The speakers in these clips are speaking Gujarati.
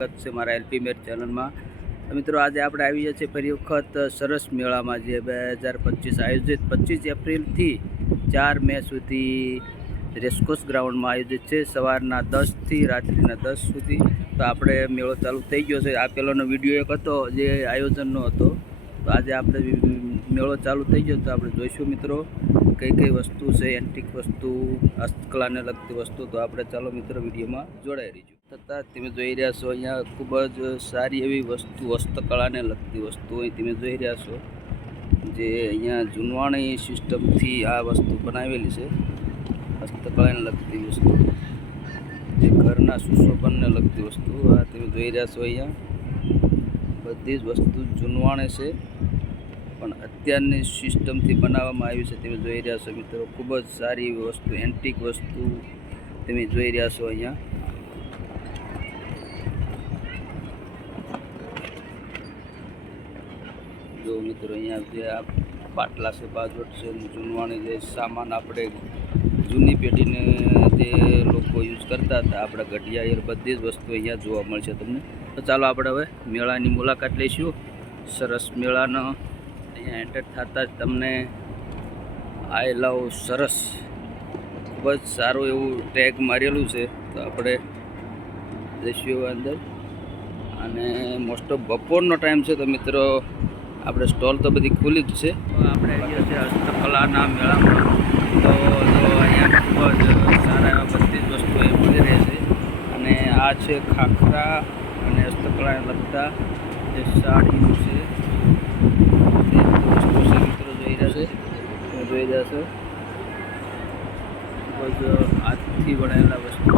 સ્વાગત છે મારા એલપી મેટ ચેનલમાં. મિત્રો, આજે આપણે આવી ગયા છીએ ફરી વખત સરસ મેળામાં જે બે હજાર પચીસ આયોજિત પચીસ એપ્રિલથી ચાર મે સુધી રેસકોર્સ ગ્રાઉન્ડમાં આયોજિત છે. સવારના દસથી રાત્રિના દસ સુધી. તો આપણે મેળો ચાલુ થઈ ગયો છે. આ પહેલાંનો વીડિયો એક હતો જે આયોજનનો હતો. તો આજે આપણે મેળો ચાલુ થઈ ગયો તો આપણે જોઈશું મિત્રો કઈ કઈ વસ્તુ છે એન્ટિક વસ્તુ, હસ્તકલાને લગતી વસ્તુ, તો આપણે ચાલો મિત્રો વિડીયોમાં જોડાઈ રહીશું. તથા તમે જોઈ રહ્યા છો અહીંયા ખૂબ જ સારી એવી વસ્તુ હસ્તકળાને લગતી વસ્તુ અહીં તમે જોઈ રહ્યા છો, જે અહીંયા જૂનવાણી સિસ્ટમથી આ વસ્તુ બનાવેલી છે હસ્તકળાને લગતી વસ્તુ, જે ઘરના સુશોભનને લગતી વસ્તુ, આ તમે જોઈ રહ્યા છો અહીંયા. બધી જ વસ્તુ જૂનવાણે છે. પણ અત્યારની સિસ્ટમથી બનાવવામાં આવી છે તમે જોઈ રહ્યા છો મિત્રો, ખૂબ જ સારી એવી વસ્તુ એન્ટિક વસ્તુ તમે જોઈ રહ્યા છો અહીંયા. જો મિત્રો અહીંયા જે આ પાટલા છે, બાજોટ છે, જૂનવાણી જે સામાન આપણે જૂની પેઢીને જે લોકો યુઝ કરતા હતા, આપણા ઘડિયા એ બધી જ વસ્તુ અહીંયા જોવા મળશે તમને. તો ચાલો આપણે હવે મેળાની મુલાકાત લઈશું. સરસ મેળાનો અહીંયા એન્ટર થતાં જ તમને આઈ લવ સરસ. ખૂબ જ સારું એવું ટેગ મારેલું છે. તો આપણે જઈશું અંદર. અને મોસ્ટ ઓફ બપોરનો ટાઈમ છે તો મિત્રો, આપણે સ્ટોલ તો બધી ખુલ્લી જ છે. આપણે અહીંયા છે હસ્તકલાના મેળામાં તો અહીંયા ખૂબ જ સારા એવા બધી જ વસ્તુઓ એ મળી રહે છે. અને આ છે ખાખરા અને હસ્તકળાને લગતા જે સાડીનું છે વસ્તુ મિત્રો જોઈ રહ્યા છે. જોઈ રહ્યા છે. ખૂબ જ હાથથી વણાયેલા વસ્તુ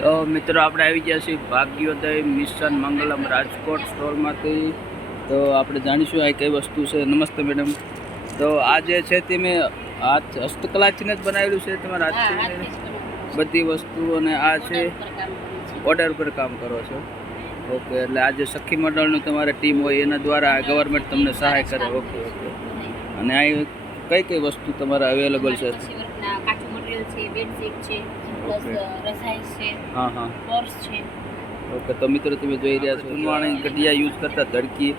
તો મિત્રો આપણે આવી ગયા છીએ ભાગ્યોદય મિશન મંગલમ રાજકોટ સ્ટોરમાંથી. તો આપણે જાણીશું આ કઈ વસ્તુ છે. નમસ્તે મેડમ. તો આ જે છે તે મેં હાથ હસ્તકલાથી જ બનાવેલું છે તમારા હાથથી બધી વસ્તુઓ અને આ છે ઓર્ડર પર કામ કરો છો. ઓકે એટલે આ જે સખી મંડળનું તમારે ટીમ હોય એના દ્વારા ગવર્મેન્ટ તમને સહાય કરે. Okay okay. અને આ કઈ કઈ વસ્તુ તમારે અવેલેબલ છે? છે છે છે હા હા. ઓકે તો મિત્રો તમે જોઈ રહ્યા છો. ઉનવાણી ગઢિયા યુઝ કરતા ધડકી.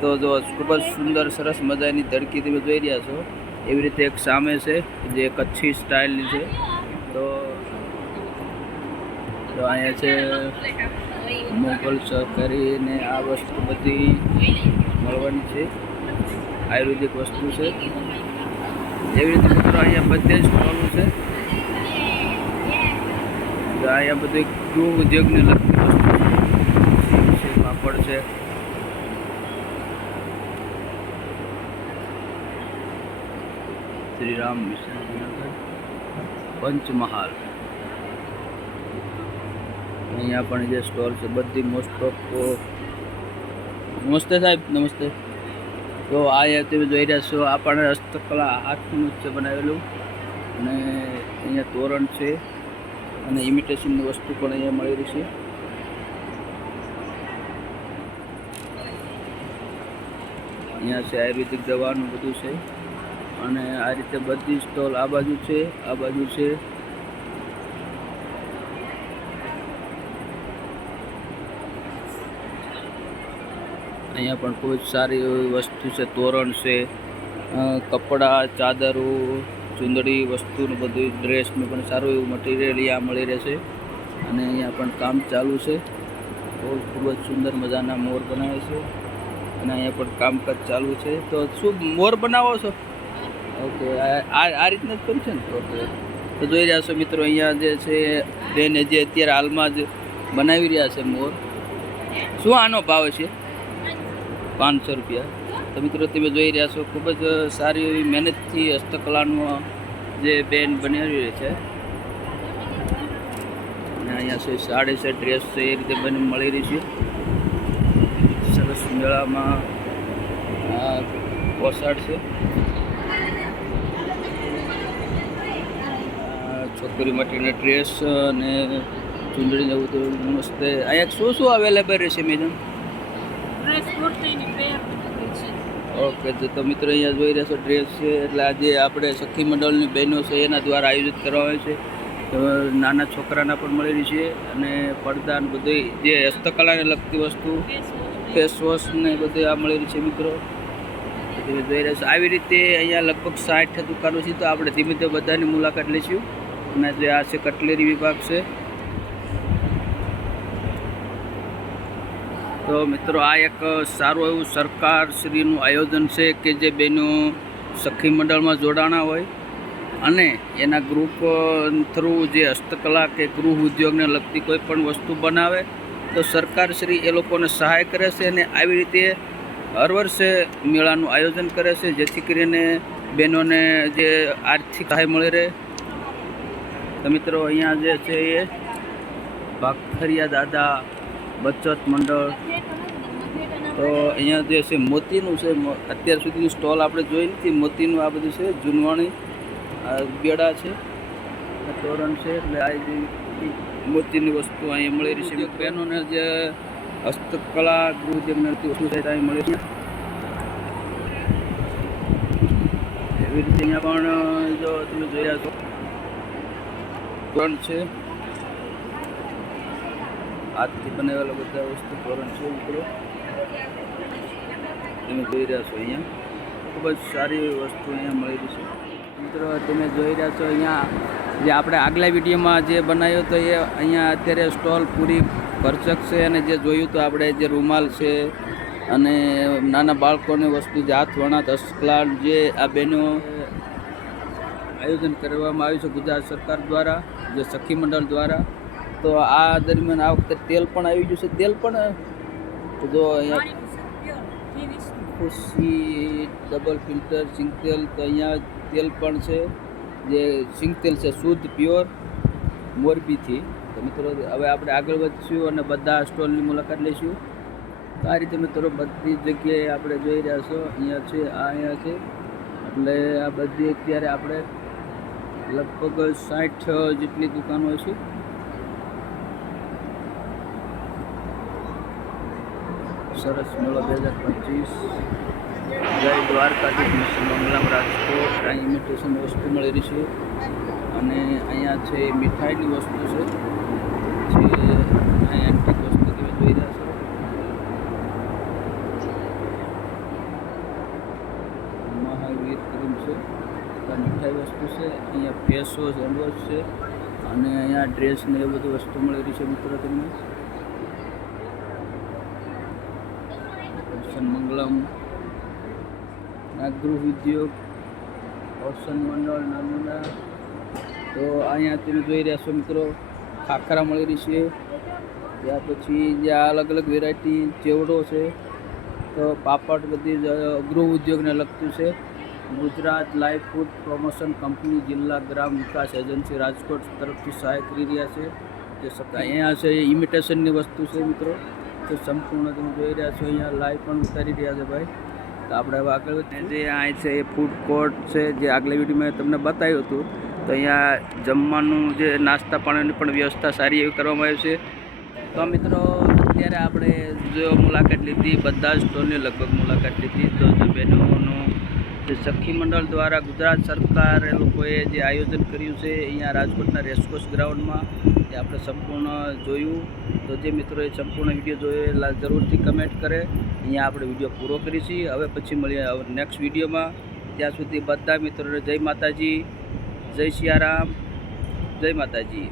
તો જો ખૂબ જ સુંદર સરસ મજાની ધડકી તમે જોઈ રહ્યા છો. એવી રીતે એક સામે છે, જે કચ્છી સ્ટાઇલની છે. તો તો અહીંયા છે, મોગલ કરીને આ વસ્તુ બધી મળવાની છે. આયુર્વેદિક વસ્તુ છે. એવી રીતે મિત્રો અહીંયા બધે જ મળવાનું છે. અહીંયા બધું ગૃહ ઉદ્યોગને લગતી વસ્તુ છે, પાપડ છે. શ્રીરામ મિશન જુનાગઢ પંચમહાલ. અહીંયા પણ જે સ્ટોલ છે, બધી મોસ્ટ ઓફ નમસ્તે સાહેબ, નમસ્તે. તો આ તમે જોઈ રહ્યા છો, આ હસ્તકલા હાથનું જ છે બનાવેલું. અને અહીંયા તોરણ છે, અને ઇમિટેશનની વસ્તુ પણ અહીંયા મળેલી છે. અહીંયા છે આયુર્વેદિક દવાનું બધું છે. અને આ રીતે બધી સ્ટોલ આ બાજુ છે, આ બાજુ છે. અહીંયા પણ ખૂબ જ સારી વસ્તુ છે, તોરણ છે કપડાં, ચાદરો, ચૂંદડી વસ્તુનું બધું ડ્રેસનું પણ સારું એવું મટીરિયલ અહીંયા મળી રહેશે અને અહીંયા પણ કામ ચાલુ છે. બહુ ખૂબ જ સુંદર મજાના મોર બનાવે છે. અને અહીંયા પણ કામકાજ ચાલુ છે. તો શું મોર બનાવો છો? ઓકે, આ આ રીતના જ કરું છે ને? ઓકે. તો જોઈ રહ્યા છો મિત્રો, અહીંયા જે છે, બેને જે અત્યારે હાલમાં જ બનાવી રહ્યા છે મોર. શું આનો ભાવ છે? પાંચસો રૂપિયા. તો મિત્રો, તમે જોઈ રહ્યા છો, ખૂબ જ સારી એવી મહેનતથી હસ્તકલાનું જે બેન બનાવી રહી છે. અને અહીંયા છે સાડી છે ડ્રેસ છે, એ રીતે બની મળી રહી છે. સરસ મેળામાં પોસાડ છે આ છોકરી માટેના ડ્રેસ અને ચૂંદડી જવું તો મસ્ત. અહીંયા શું શું અવેલેબલ રહેશે મેડમ ઓકે તો મિત્રો અહીંયા જોઈ રહ્યા છો ડ્રેસ છે. એટલે આજે આપણે સખી મંડળની બહેનો છે એના દ્વારા આયોજિત કરવામાં આવે છે. નાના છોકરાના પણ મળેલી છે અને પડદા ને બધી જે હસ્તકલાને લગતી વસ્તુ ફેસ વોશ ને. બધું આ મળેલી છે મિત્રો. જોઈ રહ્યા છો. આવી રીતે અહીંયા લગભગ સાઠ દુકાનો છે તો આપણે ધીમે ધીમે બધાની મુલાકાત લઈશું. અને જે આ છે કટલેરી વિભાગ છે. તો મિત્રો આ એક સારું એવું સરકાર શ્રીનું આયોજન છે કે જે બહેનો સખી મંડળમાં જોડાણા હોય અને એના ગ્રુપ થ્રુ જે હસ્તકલા કે ગૃહ ઉદ્યોગને લગતી કોઈ પણ વસ્તુ બનાવે તો સરકારશ્રી એ લોકોને સહાય કરે છે અને આવી રીતે હર વર્ષે મેળાનું આયોજન કરે છે જેથી કરીને બહેનોને જે આર્થિક સહાય મળી રહે તો મિત્રો અહીંયા જે છે એ ભાખરિયા દાદા બચત મંડળ. તો અહીંયા જે છે મોતીનું છે અત્યાર સુધીનું સ્ટોલ આપણે જોઈ નથી. મોતીનું આ બધું છે જૂનવાણી બેડા છે તોરણ છે એટલે આ જે મોતીની વસ્તુ અહીંયા મળી રહી છે. બહેનોને જે હસ્તકલા ગૃહ જે લગતી વસ્તુ છે અહીં મળી છે. એવી રીતે અહીંયા પણ જો તમે જોઈ રહ્યા છો. તોરણ છે. હાથથી બનાવેલા બધા વસ્તુ તોરણ છે મિત્રો તમે જોઈ રહ્યા છો અહીંયા. ખૂબ જ સારી એવી વસ્તુ અહીંયા મળેલી છે. મિત્રો, તમે જોઈ રહ્યા છો અહીંયા જે આપણે આગલા વિડીયોમાં જે બનાવ્યો તો એ અહીંયા અત્યારે સ્ટોલ પૂરી ભરચક છે અને જે જોયું તો આપણે જે રૂમાલ છે અને નાના બાળકોની વસ્તુ જે હાથ વણાટ હસ્તકલા જે આ બહેનો આયોજન કરવામાં આવ્યું છે ગુજરાત સરકાર દ્વારા. જે સખી મંડળ દ્વારા. તો આ દરમિયાન આ વખતે તેલ પણ આવી ગયું છે. તેલ પણ જો અહીંયા ખુશી ડબલ ફિલ્ટર સિંગ તેલ તો અહીંયા તેલ પણ છે. જે સિંગ તેલ છે શુદ્ધ પ્યોર મોરબીથી. તો મિત્રો હવે આપણે આગળ વધીશું અને બધા સ્ટોલની મુલાકાત લઈશું. તો આ રીતે મિત્રો બધી જગ્યાએ આપણે જોઈ રહ્યા છો. અહીંયા છે આ અહીંયા છે. એટલે આ બધી અત્યારે આપણે લગભગ સાઠ જેટલી દુકાનો છે સરસ મેળો બે હજાર પચીસ. જય દ્વારકાધીશ મંગલમ રાજકોટ. અહીં ઇમિટેશન વસ્તુ મળી રહી છે. અને અહીંયા છે મીઠાઈની વસ્તુ છે. જે અહીંયા એન્ટિક વસ્તુ તમે જોઈ રહ્યા છો. મહાવીર ક્રીમ છે. આ મીઠાઈ વસ્તુ છે, અહીંયા ફેસ વોશ હેન્ડ વોશ છે અને અહીંયા ડ્રેસ ને એ બધી વસ્તુ મળી રહી છે મિત્રો તમને. ઓશન મંગલમ નાગૃહ ઉદ્યોગ ઓશન મંડળ નામના તો અહીંયા તમે જોઈ રહ્યા છો મિત્રો, ખાખરા મળી રહી છે. ત્યાર પછી જે અલગ અલગ વેરાયટી ચેવડો છે, તો પાપડ બધી ગૃહ ઉદ્યોગને લગતું છે. Gujarat life food promotion company જિલ્લા ગ્રામ વિકાસ એજન્સી રાજકોટ તરફથી સહાય કરી રહ્યા છે. જે અહીંયા છે એ ઇમિટેશનની વસ્તુ છે મિત્રો. તો સંપૂર્ણ તમે જોઈ રહ્યા છો, અહીંયા લાઈવ પણ ઉતારી રહ્યા છે ભાઈ. તો આપણે હવે આગળ જે અહીં છે એ ફૂડ કોર્ટ છે, જે આગલી વીડિયો મેં તમને બતાવ્યું હતું. તો અહીંયા જમવાનું જે નાસ્તા પાણીની પણ વ્યવસ્થા સારી એવી કરવામાં આવી છે. તો મિત્રો, અત્યારે આપણે જો મુલાકાત લીધી, બધા જ સ્ટોરની લગભગ મુલાકાત લીધી. તો જે બહેનોનું જે સખી મંડળ દ્વારા ગુજરાત સરકાર એ લોકોએ જે આયોજન કર્યું છે, અહીંયા રાજકોટના રેસકોર્સ ગ્રાઉન્ડમાં એ આપણે સંપૂર્ણ જોયું. તો જે મિત્રોએ સંપૂર્ણ વીડિયો જોયો જરૂરથી કમેન્ટ કરે. અહીંયા આપણે વીડિયો પૂરો કરીશું. હવે પછી મળીએ નેક્સ્ટ વિડીયોમાં. ત્યાં સુધી બધા મિત્રોને જય માતાજી, જય સિયારામ જય માતાજી.